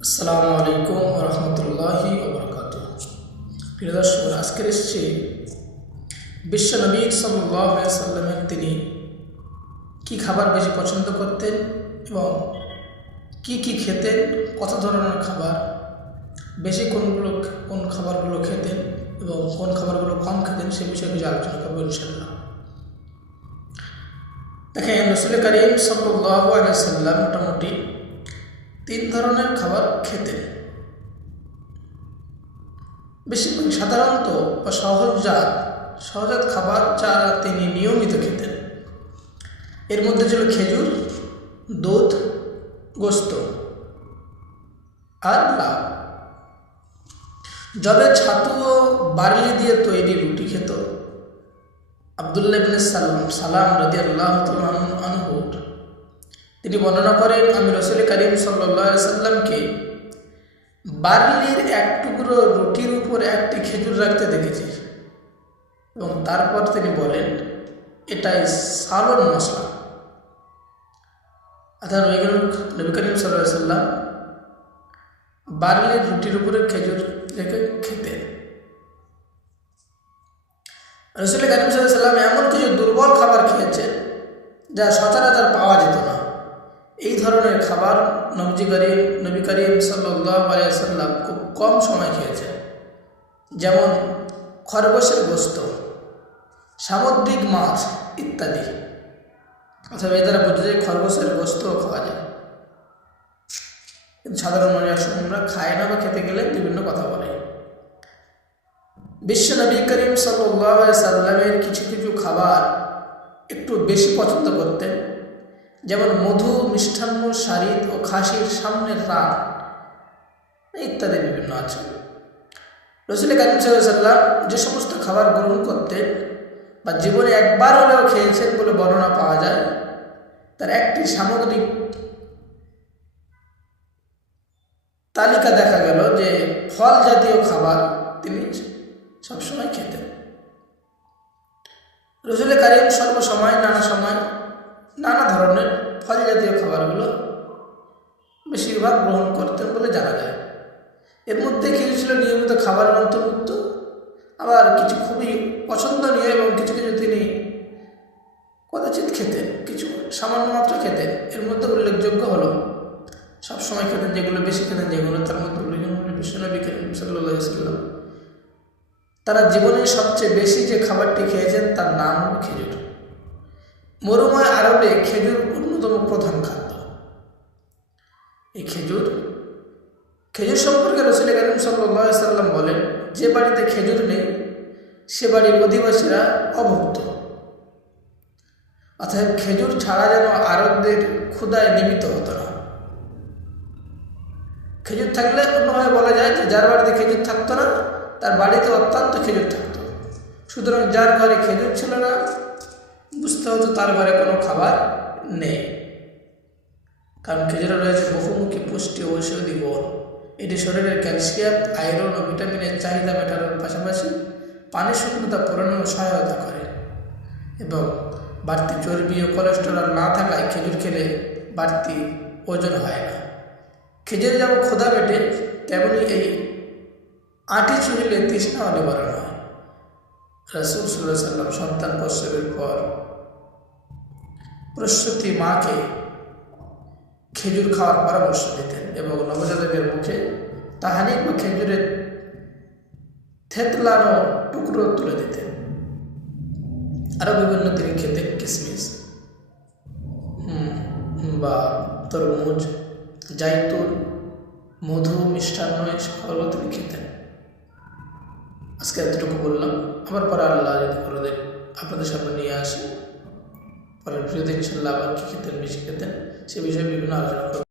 আসসালামু আলাইকুম ওয়া রাহমাতুল্লাহি ওয়া বারাকাতুহু। প্রিয় দর্শক, আজকের এসেছি বিশ্ব নবী সাল্লাল্লাহু আলাইহি সাল্লামের তিনি কি খাবার বেশি পছন্দ করতেন এবং কি খেতেন, কত ধরনের খাবার, বেশি কোন খাবারগুলো খেতেন এবং কোন খাবারগুলো কম খেতেন সে বিষয়ে কিছু আলোচনা করবো ইনশাআল্লাহ। দেখেন, রাসূল কারীম সাল্লাল্লাহু আলাইহি সাল্লাম মোটামুটি 3 ধরনের খাবার খেতেন। বেশিরভাগ সাধারণত বা সহজাত খাবার যা তিনি নিয়মিত খেতেন। এর মধ্যে ছিল খেজুর, দুধ, গোশত আর লাউ। যবে ছাতু ও বার্লি দিয়ে তৈরি রুটি খেত। আব্দুল্লাহ ইবনে সালাম রাদিয়াল্লাহু তাআলা আনহু তিনি বর্ণনা করেন, আমি রাসূল কারীম সাল্লাল্লাহু আলাইহি সাল্লামকে বার্লির এক টুকরো রুটির উপর একটি খেজুর রাখতে দেখেছি এবং তারপর তিনি বলেন, এটাই সালন মশলা। অর্থাৎ নবী করিম সাল্লাল্লাহু আলাইহি সাল্লাম বার্লির রুটির উপরে খেজুর রেখে খেতেন। রাসূল করিম সাল্লাল্লাহু আলাইহি সাল্লাম এমন কিছু দুর্বল খাবার খেয়েছেন যা সচরাচর পাওয়া যেত না। এই ধরনের খাবার নবী করিম সাল্লাল্লাহু আলাইহি সাল্লাম খুব কম সময় খেয়েছেন, যেমন খরগোশের গোশত, সামুদ্রিক মাছ ইত্যাদি। অথবা এ দ্বারা বোঝা যায় খরগোশের গোশতও খাওয়া যায়, কিন্তু সাধারণ মানুষ আমরা খায় না বা খেতে গেলে বিভিন্ন কথা বলে। বিশ্ব নবী করিম সাল্লাল্লাহু আলাইহি সাল্লামের কিছু খাবার একটু বেশি পছন্দ করতেন, যেমন মধু, মিষ্টান্ন, শারিদ ও খাসির সামনের রান ইত্যাদি বিভিন্ন আছে। রাসূল কারীম সাল্লাল্লাহু আলাইহি সাল্লাম যে সমস্ত খাবার গ্রহণ করতেন বা জীবনে একবার হলেও খেয়েছেন বলে বর্ণনা পাওয়া যায়, তার একটি সামগ্রিক তালিকা দেখা গেল যে ফল জাতীয় খাবার তিনি সবসময় খেতেন। রাসূল কারীম সর্বসময় নানা ধরনের ফল জাতীয় খাবারগুলো বেশিরভাগ গ্রহণ করতেন বলে জানা যায়। এর মধ্যে কিছু ছিল নিয়মিত খাবারের অন্তর্ভুক্ত, আবার কিছু খুবই পছন্দনীয় এবং কিছু তিনি কদাচিৎ খেতেন, কিছু সামান্য মাত্র খেতেন। এর মধ্যে উল্লেখযোগ্য হলো সবসময় খেতেন যেগুলো, বেশি খেতেন যেগুলো, তার মধ্যে উল্লেখযোগ্য বিশ্বনবী করিম সাল্লাল্লাহু আলাইহি সাল্লাম তারা জীবনে সবচেয়ে বেশি যে খাবারটি খেয়েছেন তার নাম খেজুর। মরুময় আরবে খেজুর অন্যতম প্রধান খাদ্য। এই খেজুর সম্পর্কে রাসূল কারীম সাল্লাল্লাহু আলাইহি সাল্লাম বলেন, যে বাড়িতে খেজুর নেই সে বাড়ির অধিবাসীরা অভুক্ত। অর্থাৎ খেজুর ছাড়া যেন আরবদের ক্ষুধায় নিমিত্ত হতো না। খেজুর থাকলে অন্যভাবে বলা যায় যে যার বাড়িতে খেজুর থাকতো না তার বাড়িতে অত্যন্ত খেজুর থাকতো। সুতরাং যার ঘরে খেজুর ছিল না বুঝতে হতো তার ঘরে কোনো খাবার নেই, কারণ খেজুরে রয়েছে বহুমুখী পুষ্টি ও ঔষধি গুণ। এটি শরীরের ক্যালসিয়াম, আয়রন ও ভিটামিনের চাহিদা মেটানোর পাশাপাশি পানির শূন্যতা পূরণেও সহায়তা করে এবং বাড়তি চর্বি ও কোলেস্টেরল না থাকায় খেজুর খেলে বাড়তি ওজন হয় না। খেজুর যেমন ক্ষুধা মেটে, তেমনি এই আঁটি চুষলে তৃষ্ণাও নিবারণ হয়। রাসূল সাল্লাল্লাহু আলাইহি সাল্লাম সন্তান প্রসবের পর প্রসূতি মাকে খেজুর খাওয়ার পরামর্শ দিতেন এবং নবজাতকের মুখে তাহানিক বা খেজুরের থেতলানো টুকরো তুলে দিতেন। আরও বিভিন্ন তিনি খেতেন, কিশমিশ বা তরমুজ, জাইতুন, মধু, মিষ্টান্ন সকলও তিনি খেতেন। আজকে এতটুকু বললাম, আবার পরে আল্লাহ যদি কোনোদিন আপনাদের সামনে নিয়ে আসে, পরের ভিডিওতে ইনশাআল্লাহ আবার কী খেতেন, বেশি খেতেন সে বিষয়ে বিভিন্ন আলোচনা করব।